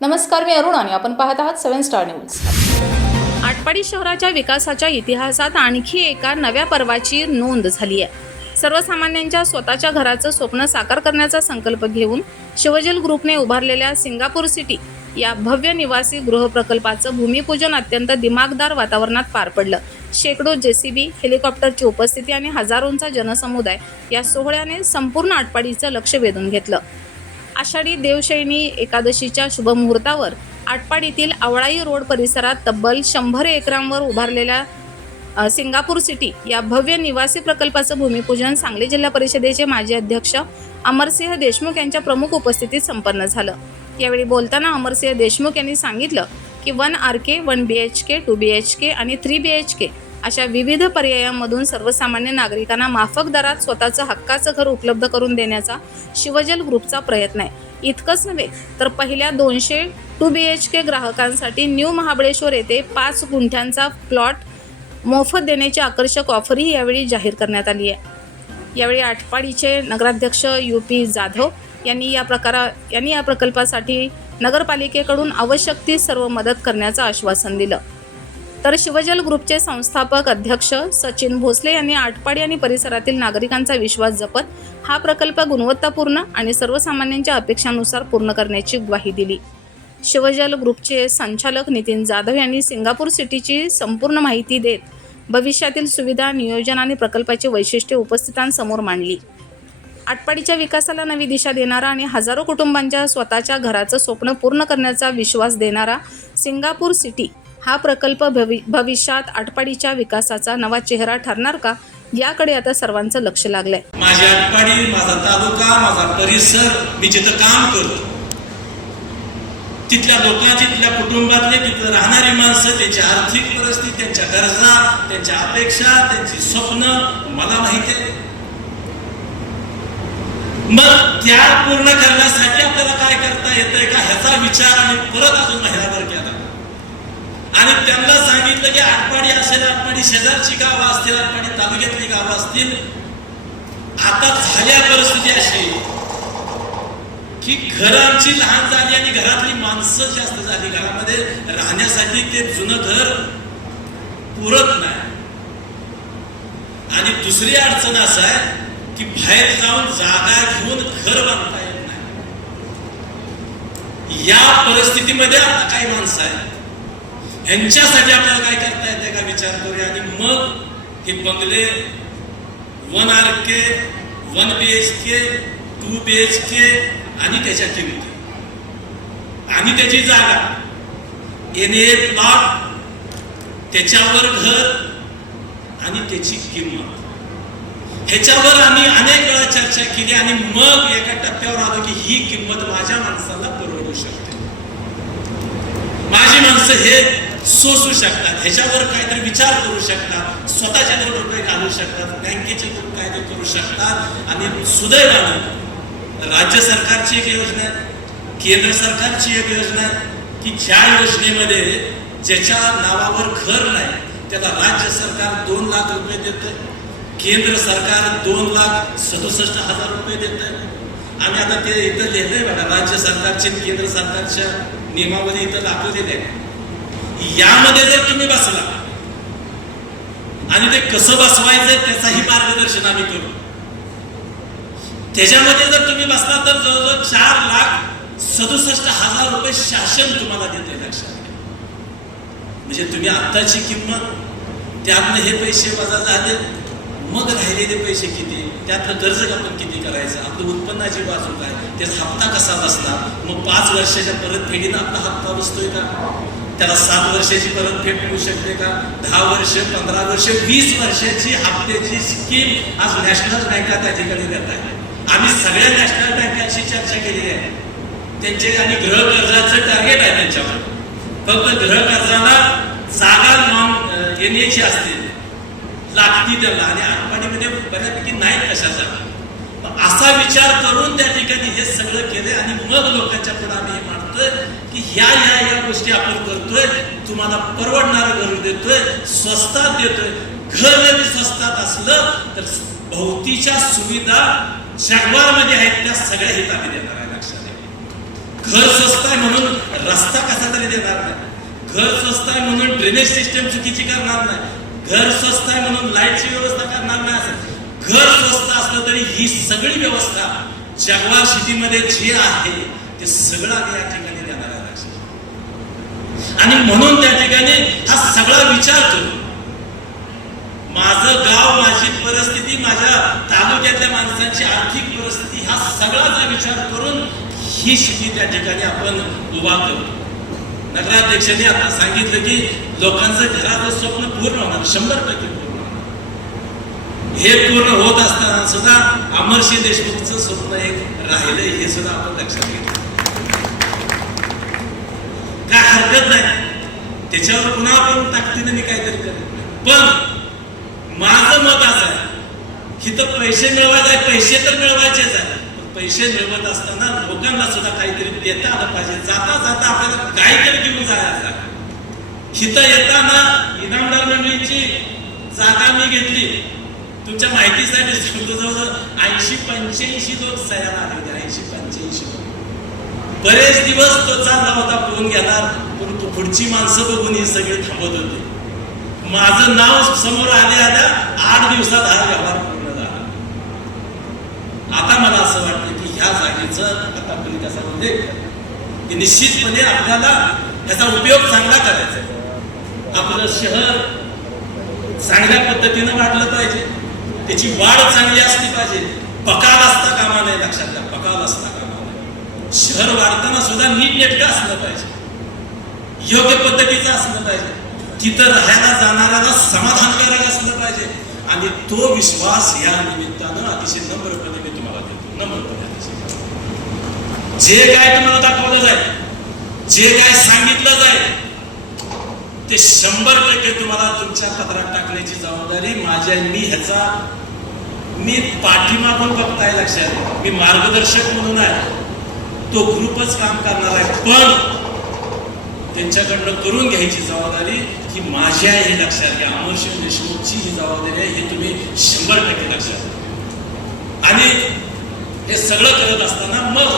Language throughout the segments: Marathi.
नमस्कार, मी अरुण आणि आपण पाहत आहात 7 स्टार न्यूज. आटपाडी शहराच्या विकासाच्या इतिहासात आणखी एका नव्या पर्वाची नोंद झाली आहे. सर्वसामान्यांच्या स्वतःच्या घराचं स्वप्न साकार करण्याचा संकल्प घेऊन शिवजल ग्रुपने उभारलेल्या सिंगापूर सिटी या भव्य निवासी गृह प्रकल्पाचं भूमिपूजन अत्यंत दिमागदार वातावरणात पार पडलं. शेकडो जेसीबी, हेलिकॉप्टरची उपस्थिती आणि हजारोंचा जनसमुदाय या सोहळ्याने संपूर्ण आटपाडीचं लक्ष वेधून घेतलं. आषाढी देवशयनी एकादशीच्या शुभमुहूर्तावर आटपाडीतील आवळाई रोड परिसरात तब्बल 100 एकरांवर उभारलेल्या सिंगापूर सिटी या भव्य निवासी प्रकल्पाचं भूमिपूजन सांगली जिल्हा परिषदेचे माजी अध्यक्ष अमरसिंह देशमुख यांच्या प्रमुख उपस्थितीत संपन्न झालं. यावेळी बोलताना अमरसिंह देशमुख यांनी सांगितलं की 1 RK, 1 BHK, 2 BHK आणि 3 BHK अशा विविध पर्यायांमधून सर्वसामान्य नागरिकांना माफक दरात स्वतःचं हक्काचं घर उपलब्ध करून देण्याचा शिवजल ग्रुपचा प्रयत्न आहे. इतकंच नव्हे तर पहिल्या 200 2 BHK ग्राहकांसाठी न्यू महाबळेश्वर येथे 5 गुंठ्यांचा प्लॉट मोफत देण्याची आकर्षक ऑफरही यावेळी जाहीर करण्यात आली आहे. यावेळी आटपाडीचे नगराध्यक्ष UP जाधव यांनी या प्रकल्पासाठी नगरपालिकेकडून आवश्यक ती सर्व मदत करण्याचं आश्वासन दिलं. तर शिवजल ग्रुपचे संस्थापक अध्यक्ष सचिन भोसले यांनी आटपाडी आणि परिसरातील नागरिकांचा विश्वास जपत हा प्रकल्प गुणवत्तापूर्ण आणि सर्वसामान्यांच्या अपेक्षांनुसार पूर्ण करण्याची ग्वाही दिली. शिवजल ग्रुपचे संचालक नितीन जाधव यांनी सिंगापूर सिटीची संपूर्ण माहिती देत भविष्यातील सुविधा, नियोजन आणि प्रकल्पाची वैशिष्ट्ये उपस्थितांसमोर मांडली. आटपाडीच्या विकासाला नवी दिशा देणारा आणि हजारो कुटुंबांच्या स्वतःच्या घराचं स्वप्न पूर्ण करण्याचा विश्वास देणारा सिंगापूर सिटी हा प्रकल्प भविष्यात आटपाडीच्या विकासाचा नवा चेहरा ठरणार का, याकडे आता सर्वांचं लक्ष लागलंय. माझी आटपाडी, माझा तालुका, माझा परिसर, मी जिथं काम करतो तिथल्या लोकांची, तिथल्या कुटुंबातले, तिथं राहणारी माणसं, त्यांची आर्थिक परिस्थिती, त्यांच्या गरजा, त्यांच्या अपेक्षा, त्यांची स्वप्न मला माहिती आहे. मग त्या पूर्ण करण्यासाठी आपल्याला काय करता येतंय का ह्याचा विचार आणि परत अजून महिनाभर केला आणि त्यांना सांगितलं की आटपाडी असेल, आटपाडी शेजारची गावं असतील, आटपाडी तालुक्यातली गावं असतील, आता झाल्या परिस्थिती अशी की घर आमची लहान झाली आणि घरातली माणसं जास्त झाली. घरामध्ये राहण्यासाठी ते जुनं घर पुरत नाही. आणि दुसरी अडचण असं आहे की बाहेर जाऊन जागा घेऊन घर बांधता येत नाही. या परिस्थितीमध्ये आता काही माणसं आहेत, ह्यांच्यासाठी आपल्याला काय करता येते का विचार करूया. आणि मग हे बंगले 1 RK, 1 BHK, 2 BHK आणि त्याच्या किमती आणि त्याची जागा, NA प्लॉट, त्याच्यावर घर आणि त्याची किंमत, ह्याच्यावर आम्ही अनेक वेळा चर्चा केली आणि मग एका टप्प्यावर आलो की ही किंमत माझ्या माणसाला परवडू शकते, माझी माणसं हे सोसू शकतात, ह्याच्यावर काहीतरी विचार करू शकतात, स्वतःचे रुपये घालू शकतात, बँकेचे कायदे करू शकतात. आणि सुदैवानं राज्य सरकारची एक योजना आहे, केंद्र सरकारची एक योजना आहे की ज्या योजनेमध्ये ज्याच्या नावावर घर नाही त्याला राज्य सरकार 2 लाख रुपये देतं, केंद्र सरकार 2,67,000 रुपये देतं. आणि आता ते इथं लिहिलंय बघा, राज्य सरकारचे केंद्र सरकारच्या नियमामध्ये इथं दाखवलेले आहे. यामध्ये जर तुम्ही बसला आणि ते कसं बसवायचं त्याचाही मार्गदर्शन आम्ही करू. त्याच्यामध्ये जर तुम्ही बसला तर जवळजवळ 4,67,000 रुपये शासन तुम्हाला देते. लक्षात घ्या. म्हणजे तुम्ही आत्ताची किंमत, त्यातनं हे पैसे वजा झाले, मग राहिलेले पैसे किती, त्यातलं कर्ज आपण किती करायचं, आपलं उत्पन्नाची बाजू काय, त्याचा हप्ता कसा बसला, मग 5 वर्षाच्या परतफेडीनं आपला हप्ता बसतोय का, त्याला 7 वर्षाची परतफेड मिळू शकते का, 10 वर्ष, 15 वर्ष, 20 वर्षाची हप्त्याची स्कीम आज नॅशनल बँका त्या ठिकाणी देत आहे. आम्ही सगळ्या नॅशनल बँकांशी चर्चा केलेली आहे. त्यांचे आणि गृह कर्जाचं टार्गेट आहे त्यांच्यावर. फक्त गृह कर्जाला जागा नॉन येण्याची असते, लागती त्याला, आणि आटपाडीमध्ये बऱ्यापैकी नाही कशाचा. असा विचार करून त्या ठिकाणी हे सगळं केलंय आणि मग लोकांच्या पुढे आम्ही हे मांडतोय की ह्या गोष्टी आपण करतोय, तुम्हाला परवडणारं घर देतोय, स्वस्तात देतोय. घर जरी स्वस्तात असलं तर भोवतीच्या सुविधा जगभरामध्ये आहेत त्या सगळ्या हित आम्ही देणार आहे. लक्षात घ्या. घर स्वस्त आहे म्हणून रस्ता कसा तरी देणार नाही, घर स्वस्त आहे म्हणून ड्रेनेज सिस्टम चुकीची करणार नाही, घर स्वस्त आहे म्हणून लाईटची व्यवस्था करणार नाही. असं घर स्वस्त असलं तरी ही सगळी व्यवस्था जगवा सिटीमध्ये जे आहे ते सगळं आम्ही या ठिकाणी देणार आहे. आणि म्हणून त्या ठिकाणी हा सगळा विचार करू, माझं गाव, माझी परिस्थिती, माझ्या तालुक्यातल्या माणसांची आर्थिक परिस्थिती, हा सगळाचा विचार करून ही सिटी त्या ठिकाणी आपण उभा करू. नगराध्यक्षांनी आता सांगितलं की लोकांचं घराचं स्वप्न पूर्ण होणार, 100% पूर्ण होणार. हे पूर्ण होत असताना सुद्धा अमरसिंह देशमुखचं स्वप्न एक राहिलंय, हे सुद्धा आपण लक्षात घेतलं. काय हरकत नाही, त्याच्यावर पुन्हा आपण ताकदीने मी काहीतरी करत नाही. पण माझं मत असं आहे, इथं पैसे मिळवायचे, पैसे तर मिळवायचेच आहे, पैसे मिळवत असताना लोकांना सुद्धा काहीतरी देता आलं पाहिजे. जाता जाता आपल्याला काहीतरी घेऊन जायचं. इथं येताना इनामदार मंडळीची जागा मी घेतली, तुमच्या माहितीसाठी जवळजवळ 80-85 लोक सह्याला आले होते. 80-85 लोक. बरेच दिवस तो चालला होता कोण घेणार, परंतु पुढची माणसं बघून ही सगळे थांबत होते. माझं नाव समोर आल्या 8 दिवसात हा व्यवहार पूर्ण झाला. आता मला असं वाटतं की ह्या जागेचं आता आपण त्याचा उल्लेख की निश्चितपणे आपल्याला त्याचा उपयोग चांगला करायचा आहे. आपलं शहर चांगल्या पद्धतीनं वाढलं पाहिजे, त्याची वाढ चांगली असली पाहिजे. पकाल असता कामा नये, लक्षात घ्या, पकाल असता कामा नये. शहर वाढताना सुद्धा नीटनेटकं असलं पाहिजे, योग्य पद्धतीचं असलं पाहिजे, तिथं राहायला जाणाऱ्याला समाधानकारक असलं पाहिजे. आणि तो विश्वास या निमित्तानं अतिशय नम्रपणे मी तुम्हाला देतो. नम्रपणे जे काय तुम्हाला दाखवलं जाईल, जे काय सांगितलं जाईल, ते 100% तुम्हाला तुमच्या पत्रात टाकण्याची जबाबदारी माझी आहे. मी पाठीमागून बघताय, लक्षात, मी मार्गदर्शक म्हणून आहे, तो ग्रुपच काम करणार आहे, पण त्यांच्याकडनं करून घ्यायची जबाबदारी ही माझी आहे, हे लक्षात घ्या. अमरसिंह देशमुखची ही जबाबदारी आहे, हे तुम्ही 100% लक्षात घ्या. आणि हे सगळं करत असताना मग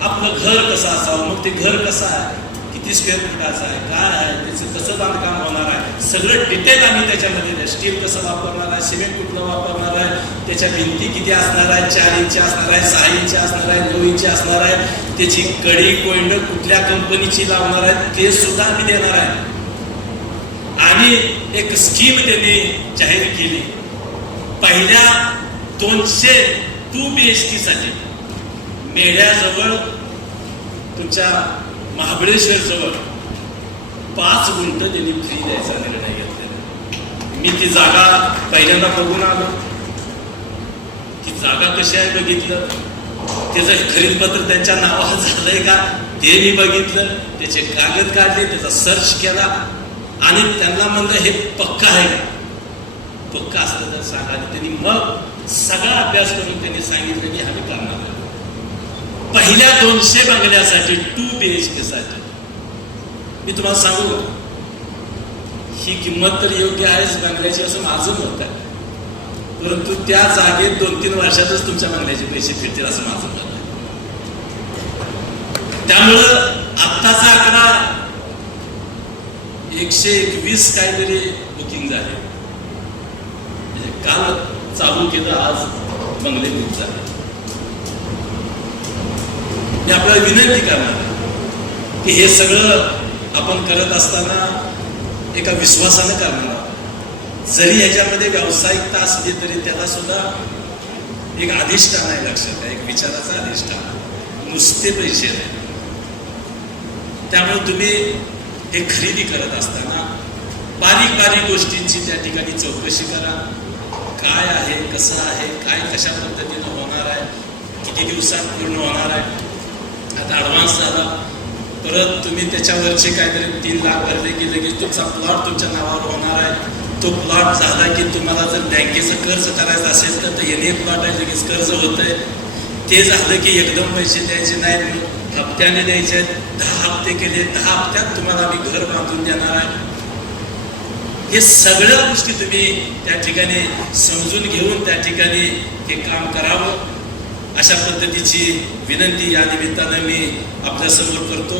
आपलं घर कसं असावं, मग ते घर कसं आहे, किती स्क्वेअर फुटाचं आहे, काय आहे, त्याचं कसं बांधकाम होणार आहे, सगळं डिटेल आम्ही त्याच्यामध्ये, स्टील कसं वापरणार आहे, सिमेंट कुठलं वापरणार आहे, त्याच्या भिंती किती असणार आहे, 4 इंच असणार आहे, 6 इंच असणार आहे, 9 इंच असणार आहे, त्याची कडी कोंड कुठल्या कंपनीची लावणार आहे, ते सुद्धा आम्ही देणार आहे. आणि एक स्कीम त्यांनी जाहीर केली, पहिल्या 202 BHK साठी मेढ्याजवळ, तुमच्या महाबळेश्वर जवळ 5 गुंठ त्यांनी फ्री द्यायचा निर्णय घेतलेला. मी ती जागा पहिल्यांदा बघून आलो, ती जागा कशी आहे बघितलं, त्याचं खरीदपत्र त्यांच्या नावावर झालंय का ते मी बघितलं, त्याचे कागद काढले, त्याचा सर्च केला आणि त्यांना म्हणलं हे पक्का आहे, पक्का असलं तर सांगा. त्यांनी मग सगळा अभ्यास करून त्यांनी सांगितलं की आम्ही करणार आहे. पहिल्या 200 बंगल्यासाठी 2 BHK साठी मी तुम्हाला सांगू, ही किंमत तर योग्य आहेच बंगल्याची असं माझं मत आहे, परंतु त्या जागेत 2-3 वर्षातच तुमच्या बंगल्याचे पैसे फिरतील असं माझं मत आहे. त्यामुळं आत्ताचा आकडा 121 काहीतरी बुकिंग झाले, म्हणजे काल चालू केलं, आज बंगले बुक झाले. मी आपल्याला विनंती करणार की हे सगळं आपण करत असताना एका विश्वासानं करणार. जरी ह्याच्यामध्ये व्यावसायिकता असली तरी त्याला सुद्धा एक अधिष्ठान आहे, लक्षात आहे, एक विचाराचा अधिष्ठान, नुसते पैसे नाही. त्यामुळे तुम्ही हे खरेदी करत असताना बारीक बारीक गोष्टींची त्या ठिकाणी चौकशी करा. काय आहे, कसं आहे, काय कशा पद्धतीनं होणार आहे, किती दिवसात पूर्ण होणार आहे. आता ॲडव्हान्स झाला, परत तुम्ही त्याच्यावरचे काहीतरी 3 लाख भरले की लगेच तुमचा प्लॉट तुमच्या नावावर होणार आहे. तो प्लॉट झाला की तुम्हाला जर बँकेचं कर्ज करायचं असेल तर येणे प्लॉट आहे, लगेच कर्ज होत आहे. ते झालं की एकदम पैसे द्यायचे नाहीत, हप्त्याने द्यायचे. 10 हप्ते केले, 10 हप्त्यात तुम्हाला आम्ही घर बांधून देणार आहे. हे सगळ्या गोष्टी तुम्ही त्या ठिकाणी समजून घेऊन त्या ठिकाणी हे काम करावं. अशा पद्धतीची विनंती या निमित्तानं मी आपल्यासमोर करतो.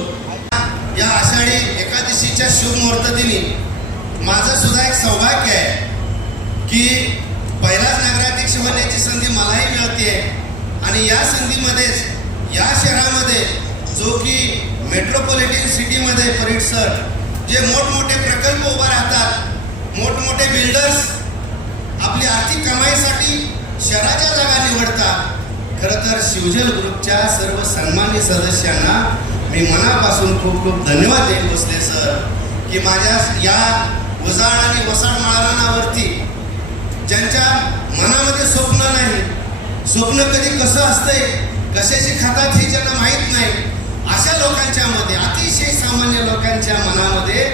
या आषाढी एकादशीच्या शुभ मुहूर्तदिनी माझं सुद्धा एक सौभाग्य आहे की पहिलाच नगराध्यक्ष होण्याची संधी मलाही मिळते आणि या संधीमध्येच या शहरामध्ये जो की मेट्रोपॉलिटन सिटीमध्ये परीट सर जे मोठमोठे प्रकल्प उभा राहतात, मोठमोठे बिल्डर्स आपली आर्थिक कमाईसाठी शहराच्या जागा निवडतात. खरं तर शिवजल ग्रुपच्या सर्व सन्मानित सदस्यांना मी मनापासून खूप खूप धन्यवाद देत बसले सर की माझ्या या उजाड आणि वसाड माळरानावरती ज्यांच्या मनामध्ये स्वप्न नाही, स्वप्न कधी कसं असतंय, कशाची खातात हे ज्यांना माहीत नाही, अशा लोकांच्या मध्ये, अतिशय सामान्य लोकांच्या मनामध्ये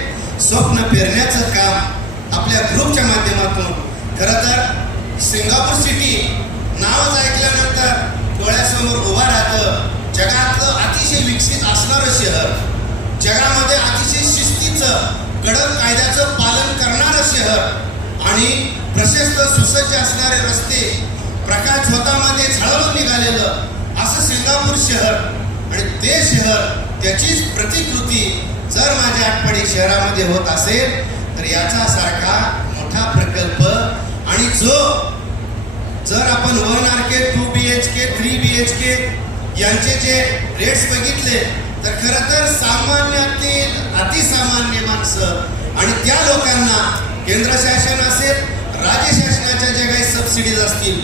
स्वप्न पेरण्याचं काम आपल्या ग्रुपच्या माध्यमातून. खरं तर सिंगापूर सिटी नावच ऐकल्यानंतर डोळ्यासमोर उभा राहतं. जगातलं अतिशय विकसित असणारं शहर, जगामध्ये अतिशय शिस्तीचं कडक कायद्याचं पालन करणारं शहर आणि प्रशस्त सुसज्ज असणारे रस्ते, प्रकाश झोतामध्ये झळाळून निघालेलं असं सिंगापूर शहर आणि ते शहर त्याचीच प्रतिकृती जर माझ्या आटपाडी शहरामध्ये होत असेल तर याचा सारखा मोठा प्रकल्प आणि जो जर आपण 1 RK 2 BHK 3 BHK यांचे जे रेट्स बघितले तर खरं तर सामान्यातील अतिसामान्य माणसं आणि त्या लोकांना केंद्र शासन असेल, राज्य शासनाच्या ज्या काही सबसिडीज असतील,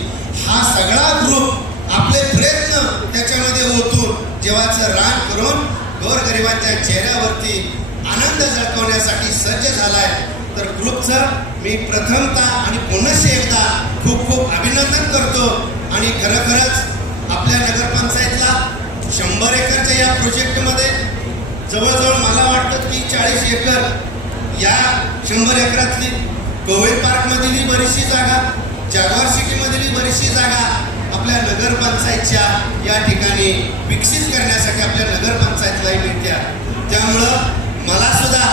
हा सगळा ग्रुप आपले प्रयत्न त्याच्यामध्ये ओतून जेव्हाचं रान करून गोरगरिबांच्या चेहऱ्यावरती आनंद झळकवण्यासाठी सज्ज झालाय. तर ग्रुपचं मी प्रथमतः आणि पुनश्च एकदा खूप खूप अभिनंदन करतो आणि खरोखरच आपल्या नगरपंचायतला 100 एकरच्या या प्रोजेक्टमध्ये जवळजवळ मला वाटतं की 40 एकर या 100 एकरातली गोविंद पार्कमधील बरीचशी जागा, जागवार सिटीमधील बरीचशी जागा आपल्या नगरपंचायतच्या या ठिकाणी विकसित करण्यासाठी आपल्या नगरपंचायतलाही मिळत्या. त्यामुळं मला सुद्धा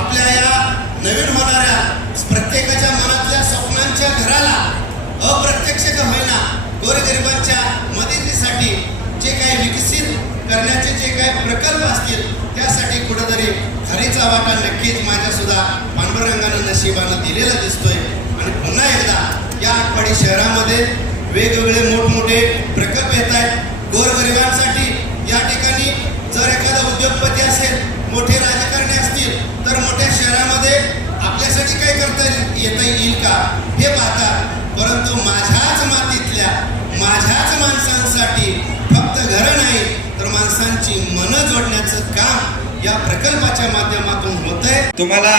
आपल्या या नवीन होणाऱ्या प्रत्येकाच्या मनातल्या स्वप्नांच्या घराला अप्रत्यक्ष का होईना गोरगरिबांच्या मदतीसाठी जे काही विकसित करण्याचे जे काही प्रकल्प असतील त्यासाठी कुठेतरी हरीचा वाटा नक्कीच माझ्या सुद्धा पांडुरंगानं नशिबानं दिलेला दिसतोय. आणि पुन्हा एकदा या आटपाडी शहरामध्ये वेगवेगळे मोठमोठे प्रकल्प येत आहेत गोरगरिबांसाठी. या ठिकाणी जर एखादा उद्योगपती असेल, मोठे राजकारणी असतील तर मोठ्या शहरामध्ये आपल्यासाठी काय करता येता येईल का हे पाहतात. परंतु माझ्याच मातीतल्या माझ्याच माणसांसाठी फक्त घरं नाही तर माणसांची मनं जोडण्याचं काम या प्रकल्पाच्या माध्यमातून होत आहे. तुम्हाला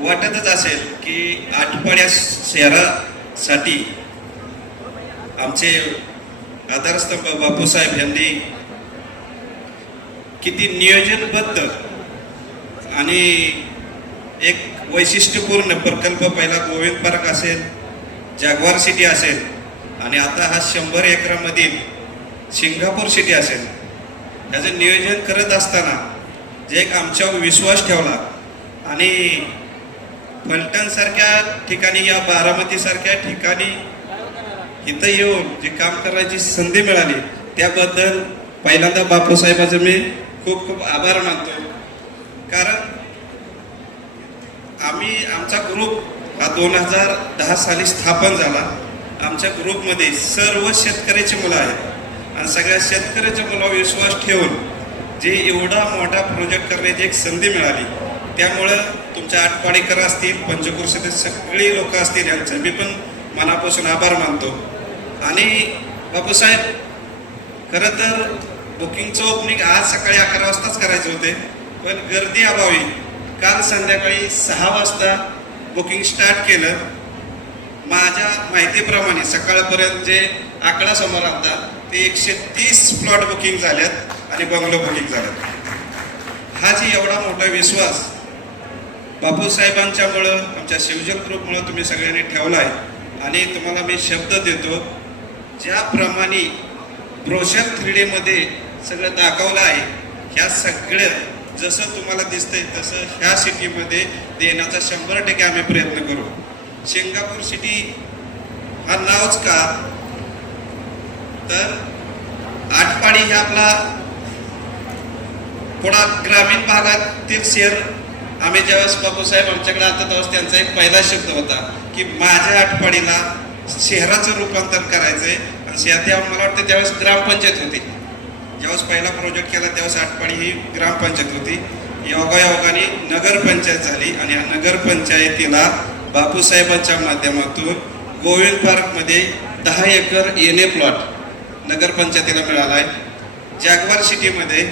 वाटतच असेल की आटपाड्या शहरासाठी आमचे आधारस्तंभ बापूसाहेब यांनी किती नियोजनबद्ध आणि एक वैशिष्ट्यपूर्ण प्रकल्प, पहिला गोविंद पार्क असेल, जागवार सिटी असेल आणि आता हा 100 एकरामधील सिंगापूर सिटी असेल, याचं नियोजन करत असताना जे एक आमच्यावर विश्वास ठेवला आणि फलटणसारख्या ठिकाणी या बारामतीसारख्या ठिकाणी इथं येऊन जे काम करायची संधी मिळाली त्याबद्दल पहिल्यांदा बापूसाहेबांचं मी खूप खूप आभार मानतो. कारण आमचा ग्रुप हा 2010 साली स्थापन झाला. आमच्या ग्रुपमध्ये सर्व शेतकऱ्याची मुलं आहेत आणि सगळ्या शेतकऱ्याच्या मुलावर विश्वास ठेवून जे एवढा मोठा प्रोजेक्ट करण्याची एक संधी मिळाली. त्यामुळं तुमच्या आटपाडीकर असतील, पंचक्रोशीतील सगळी लोक असतील, यांचे मी पण मनापासून आभार मानतो. आणि बापूसाहेब, खरं तर बुकिंगचं ओपनिंग आज सकाळी 11 वाजताच करायचे होते, पण गर्दी अभावी काल संध्याकाळी 6 वाजता बुकिंग स्टार्ट केलं. माझ्या माहितीप्रमाणे सकाळपर्यंत जे आकडा समोर आला ते 130 प्लॉट बुकिंग झाल्यात आणि बंगलो बुकिंग झाल्यात. हा जी एवढा मोठा विश्वास बापूसाहेबांच्यामुळं, आमच्या शिवजल ग्रुपमुळं तुम्ही सगळ्यांनी ठेवला आहे. आणि तुम्हाला मी शब्द देतो, ज्याप्रमाणे ब्रोशर 3D मध्ये सगळं दाखवलं आहे, ह्या सगळं जसं तुम्हाला दिसतंय तसं ह्या सिटीमध्ये देण्याचा 100% आम्ही प्रयत्न करू. सिंगापूर सिटी हा नावच का, तर आटपाडी हे आपला पुढा ग्रामीण भागातील शहर. आम्ही ज्यावेळेस बापूसाहेब आमच्याकडे आता त्यावेळेस त्यांचा एक पहिला शब्द होता की माझ्या आटपाडीला शहराचं रूपांतर करायचंय. आणि तेव्हा मला वाटतं त्यावेळेस ग्रामपंचायत होती. ज्यावेळेस पहिला प्रोजेक्ट केला त्यावेळेस आटपाडी ही ग्रामपंचायत होती. योगायोगाने नगरपंचायत झाली आणि या नगरपंचायतीला बापूसाहेबांच्या माध्यमातून गोविंद पार्कमध्ये 10 एकर येणे प्लॉट नगरपंचायतीला मिळाला आहे. जॅगवार सिटीमध्ये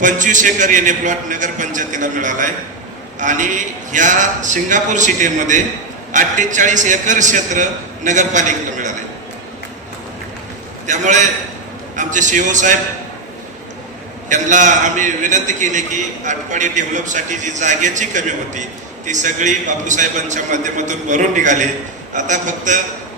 25 एकर येणे प्लॉट नगरपंचायतीला मिळाला आहे. आणि ह्या सिंगापूर सिटीमध्ये 48 एकर क्षेत्र नगरपालिकेला मिळाले. त्यामुळे आमचे CEO साहेब यांना आम्ही विनंती केली की आटपाडी डेव्हलपसाठी जी जागेची कमी होती ती सगळी बापूसाहेबांच्या माध्यमातून भरून निघाली. आता फक्त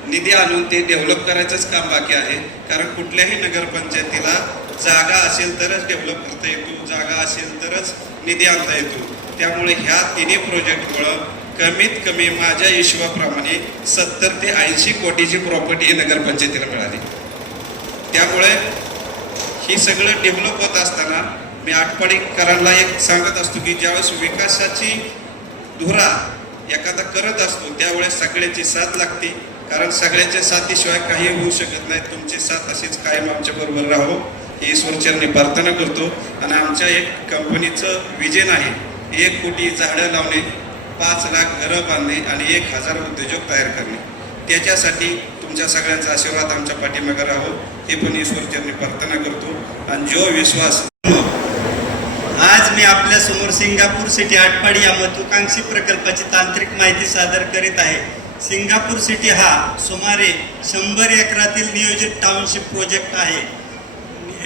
निधी आणून ते डेव्हलप करायचंच काम बाकी आहे. कारण कुठल्याही नगरपंचायतीला जागा असेल तरच डेव्हलप करता येतो, जागा असेल तरच निधी आणता येतो. त्यामुळे ह्या तिन्ही प्रोजेक्टमुळं कमीत कमी माझ्या हिशोबाप्रमाणे 70 ते 80 कोटीची प्रॉपर्टी नगरपंचायतीला मिळाली. त्यामुळे ही सगळं डेव्हलप होत असताना मी आटपाडीकरांना एक सांगत असतो की ज्यावेळेस विकासाची धुरा एखादा करत असतो त्यावेळेस सगळ्यांची साथ लागते. कारण सगळ्यांच्या साथीशिवाय काही होऊ शकत नाही. तुमची साथ अशीच कायम आमच्या बरोबर राहो ही ईश्वरचरणी प्रार्थना करतो. आणि आमच्या एक कंपनीचं विजन आहे 1 कोटी झाडं लावणे, 5 लाख घरं बांधणे आणि 1000 उद्योजक तयार करणे. त्याच्यासाठी तुमच्या सगळ्यांचा आशीर्वाद आमच्या पाठीमागे राहो हे पण ईश्वरचरणी प्रार्थना करतो. आणि जो विश्वास आज मी आपल्या समोर सिंगापूर सिटी आटपाडी या महत्वाकांक्षी प्रकल्पाची तांत्रिक माहिती सादर करीत आहे. सिंगापूर सिटी हा सुमारे 100 एकरातील नियोजित टाउनशिप प्रोजेक्ट आहे.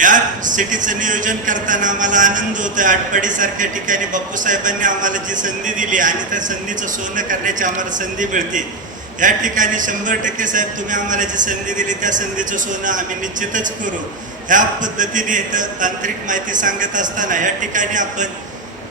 या सिटीचं नियोजन करताना आम्हाला आनंद होतो. आटपाडीसारख्या ठिकाणी बापूसाहेबांनी आम्हाला जी संधी दिली आणि त्या संधीचं सोनं करण्याची आम्हाला संधी मिळते. या ठिकाणी 100% साहेब तुम्ही आम्हाला जी संधी दिली त्या संधीचं सोनं आम्ही निश्चितच करू. ह्या पद्धतीने इथं तांत्रिक माहिती सांगत असताना या ठिकाणी आपण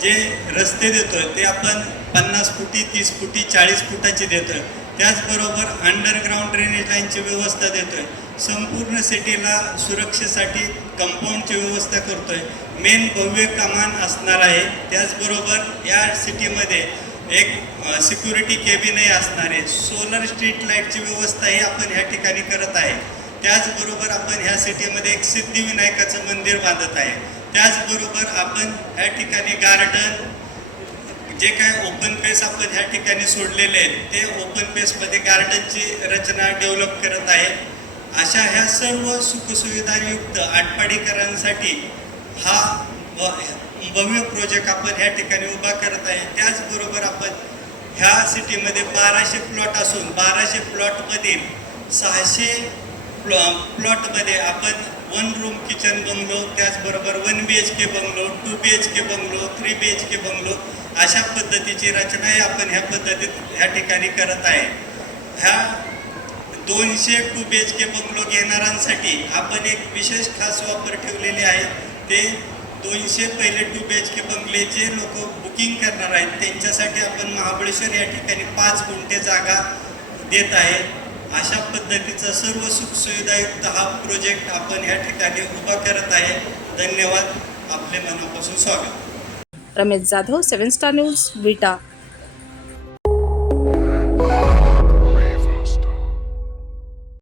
जे रस्ते देतोय ते आपण 50 फुटी, 30 फुटी, 40 फुटाची देतोय. त्याचबरोबर अंडरग्राऊंड ड्रेनेज लाईनची व्यवस्था देतोय. संपूर्ण सिटीला सुरक्षेसाठी कंपाऊंडची व्यवस्था करतोय. मेन भव्य कमान असणार आहे. त्याचबरोबर या सिटीमध्ये एक सिक्युरिटी केबिनही असणार आहे. सोलर स्ट्रीट लाईटची व्यवस्थाही आपण ह्या ठिकाणी करत आहे. त्याचबरोबर आपण ह्या सिटीमध्ये एक सिद्धिविनायकाचं मंदिर बांधत आहे. त्याचबरोबर आपण ह्या ठिकाणी गार्डन जे काय ओपन पेस आपण ह्या ठिकाणी सोडलेले आहेत ते ओपन पेसमध्ये गार्डनची रचना डेव्हलप करत आहे. अशा ह्या सर्व सुखसुविधायुक्त आटपाडीकरांसाठी हा भव्य प्रोजेक्ट आपण ह्या ठिकाणी उभा करत आहे. त्याचबरोबर आपण ह्या सिटीमध्ये 1200 प्लॉट असून 1200 प्लॉटमधील 600 प्लॉटमध्ये आपण 1 रूम किचन बंगलो, त्याचबरोबर 1 BHK bungalow, 2 BHK bungalow, 3 BHK bungalow अशा पद्धतीची रचनाही आपण ह्या पद्धतीत ह्या ठिकाणी करत आहे. ह्या 200 2 BHK बंगलो घेणाऱ्यांसाठी आपण एक विशेष खास ऑफर ठेवलेली आहे. ते 200 पहिले 2 BHK बंगले जे लोक बुकिंग करणार आहेत त्यांच्यासाठी आपण महाबळेश्वर या ठिकाणी 5 गुंठे जागा देत आहे. अशा पद्धतीचा सर्व सुखसुविधायुक्त हा प्रोजेक्ट आपण या ठिकाणी उभा करत आहे. धन्यवाद. आपले मनापासून स्वागत. रमेश जाधव, 7 स्टार न्यूज, विटा.